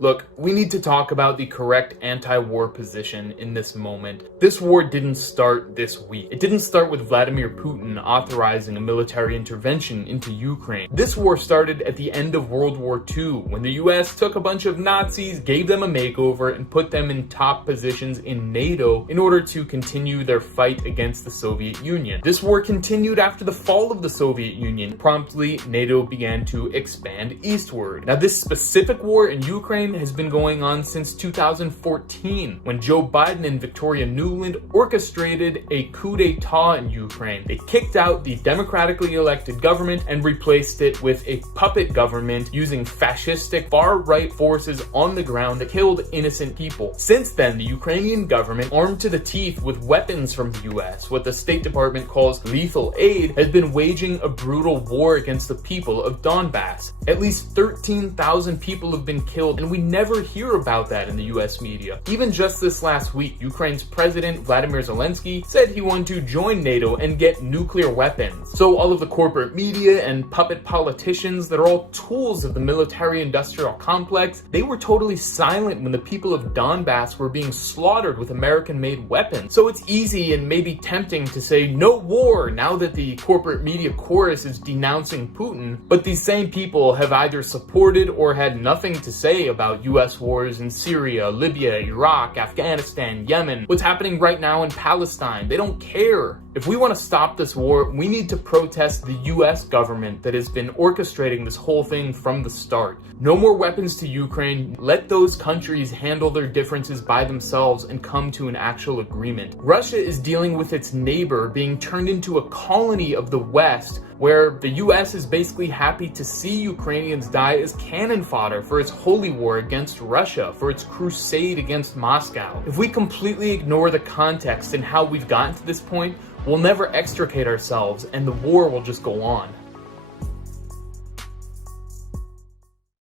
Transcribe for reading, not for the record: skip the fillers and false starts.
Look, we need to talk about the correct anti-war position in this moment. This war didn't start this week. It didn't start with Vladimir Putin authorizing a military intervention into Ukraine. This war started at the end of World War II, when the US took a bunch of Nazis, gave them a makeover, and put them in top positions in NATO in order to continue their fight against the Soviet Union. This war continued after the fall of the Soviet Union. Promptly, NATO began to expand eastward. Now, this specific war in Ukraine has been going on since 2014, when Joe Biden and Victoria Nuland orchestrated a coup d'etat in Ukraine. They kicked out the democratically elected government and replaced it with a puppet government using fascistic far-right forces on the ground that killed innocent people. Since then, the Ukrainian government, armed to the teeth with weapons from the US, what the State Department calls lethal aid, has been waging a brutal war against the people of Donbass. At least 13,000 people have been killed, and we never hear about that in the US media. Even just this last week, Ukraine's President Vladimir Zelensky said he wanted to join NATO and get nuclear weapons. So all of the corporate media and puppet politicians that are all tools of the military-industrial complex, they were totally silent when the people of Donbass were being slaughtered with American-made weapons. So it's easy and maybe tempting to say no war now that the corporate media chorus is denouncing Putin, but these same people have either supported or had nothing to say about US wars in Syria, Libya, Iraq, Afghanistan, Yemen, what's happening right now in Palestine. They don't care. If we want to stop this war, we need to protest the US government that has been orchestrating this whole thing from the start. No more weapons to Ukraine. Let those countries handle their differences by themselves and come to an actual agreement. Russia is dealing with its neighbor being turned into a colony of the West, where the US is basically happy to see Ukrainians die as cannon fodder for its holy war against Russia, for its crusade against Moscow. If we completely ignore the context and how we've gotten to this point, we'll never extricate ourselves and the war will just go on.